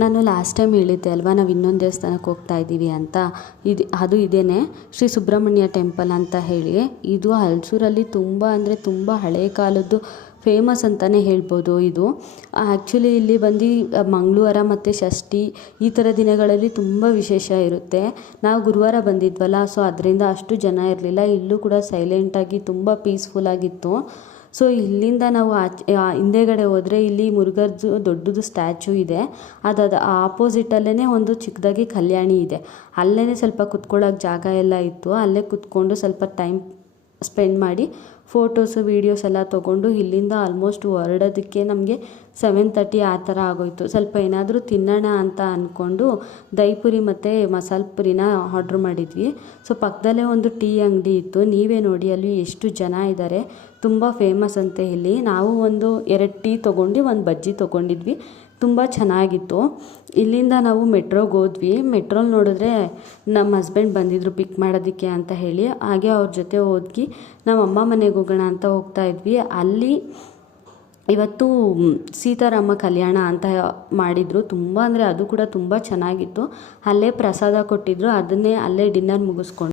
ನಾನು last time ಹೇಳಿದ್ದೆ ಅಲ್ವಾ, ನಾವು ಇನ್ನೊಂದು ದೇವಸ್ಥಾನಕ್ಕೆ ಹೋಗ್ತಾ ಇದ್ದೀವಿ ಅಂತ. ಅದು ಇದೇನೆ, ಶ್ರೀ ಸುಬ್ರಹ್ಮಣ್ಯ ಟೆಂಪಲ್ ಅಂತ ಹೇಳಿ. ಇದು ಹಲಸೂರಲ್ಲಿ ತುಂಬ ಅಂದರೆ ತುಂಬ ಹಳೆ ಕಾಲದ್ದು ಫೇಮಸ್ ಅಂತಲೇ ಹೇಳ್ಬೋದು. ಇದು ಆ್ಯಕ್ಚುಲಿ ಇಲ್ಲಿ ಬಂದು ಮಂಗಳವಾರ ಮತ್ತು ಷಷ್ಠಿ ಈ ಥರ ದಿನಗಳಲ್ಲಿ ತುಂಬ ವಿಶೇಷ ಇರುತ್ತೆ. ನಾವು ಗುರುವಾರ ಬಂದಿದ್ವಲ್ಲ, ಸೊ ಅದರಿಂದ ಅಷ್ಟು ಜನ ಇರಲಿಲ್ಲ. ಇಲ್ಲೂ ಕೂಡ ಸೈಲೆಂಟಾಗಿ ತುಂಬ ಪೀಸ್ಫುಲ್ಲಾಗಿತ್ತು. ಸೊ ಇಲ್ಲಿಂದ ನಾವು ಹಿಂದೆಗಡೆ ಹೋದರೆ ಇಲ್ಲಿ ಮುರುಘರ್ದು ದೊಡ್ಡದು ಸ್ಟ್ಯಾಚು ಇದೆ. ಅದಾದ ಆಪೋಸಿಟಲ್ಲೇ ಒಂದು ಚಿಕ್ಕದಾಗಿ ಕಲ್ಯಾಣಿ ಇದೆ. ಅಲ್ಲೇ ಸ್ವಲ್ಪ ಕುತ್ಕೊಳ್ಳೋಕೆ ಜಾಗ ಎಲ್ಲ ಇತ್ತು. ಅಲ್ಲೇ ಕುತ್ಕೊಂಡು ಸ್ವಲ್ಪ ಟೈಮ್ ಸ್ಪೆಂಡ್ ಮಾಡಿ ಫೋಟೋಸು ವೀಡಿಯೋಸ್ ಎಲ್ಲ ತೊಗೊಂಡು ಇಲ್ಲಿಂದ ಆಲ್ಮೋಸ್ಟ್ ಹೊರಡೋದಕ್ಕೆ ನಮಗೆ 7:30 ಆ ಥರ ಆಗೋಯಿತು. ಸ್ವಲ್ಪ ಏನಾದರೂ ತಿನ್ನೋಣ ಅಂತ ಅಂದ್ಕೊಂಡು ದಹಿಪುರಿ ಮತ್ತು ಮಸಾಲೆ ಪುರಿನ ಆರ್ಡ್ರ್ ಮಾಡಿದ್ವಿ. ಸೊ ಪಕ್ಕದಲ್ಲೇ ಒಂದು ಟೀ ಅಂಗಡಿ ಇತ್ತು. ನೀವೇ ನೋಡಿ ಅಲ್ಲಿ ಎಷ್ಟು ಜನ ಇದ್ದಾರೆ, ತುಂಬ ಫೇಮಸ್ ಅಂತೆ ಇಲ್ಲಿ. ನಾವು 2 ಟೀ ತೊಗೊಂಡು 1 ಬಜ್ಜಿ ತೊಗೊಂಡಿದ್ವಿ. ತುಂಬ ಚೆನ್ನಾಗಿತ್ತು. ಇಲ್ಲಿಂದ ನಾವು ಮೆಟ್ರೋಗೆ ಹೋದ್ವಿ. ಮೆಟ್ರೋಲಿ ನೋಡಿದ್ರೆ ನಮ್ಮ ಹಸ್ಬೆಂಡ್ ಬಂದಿದ್ದರು ಪಿಕ್ ಮಾಡೋದಕ್ಕೆ ಅಂತ ಹೇಳಿ. ಹಾಗೆ ಅವ್ರ ಜೊತೆ ಹೋಗಿ ನಮ್ಮ ಅಮ್ಮ ಮನೆಗೆ ಹೋಗೋಣ ಅಂತ ಹೋಗ್ತಾ ಇದ್ವಿ. ಅಲ್ಲಿ ಇವತ್ತು ಸೀತಾರಾಮ ಕಲ್ಯಾಣ ಅಂತ ಮಾಡಿದರು. ತುಂಬ ಅಂದರೆ ಅದು ಕೂಡ ತುಂಬ ಚೆನ್ನಾಗಿತ್ತು. ಅಲ್ಲೇ ಪ್ರಸಾದ ಕೊಟ್ಟಿದ್ದರು. ಅದನ್ನೇ ಅಲ್ಲೇ ಡಿನ್ನರ್ ಮುಗಿಸ್ಕೊಂಡು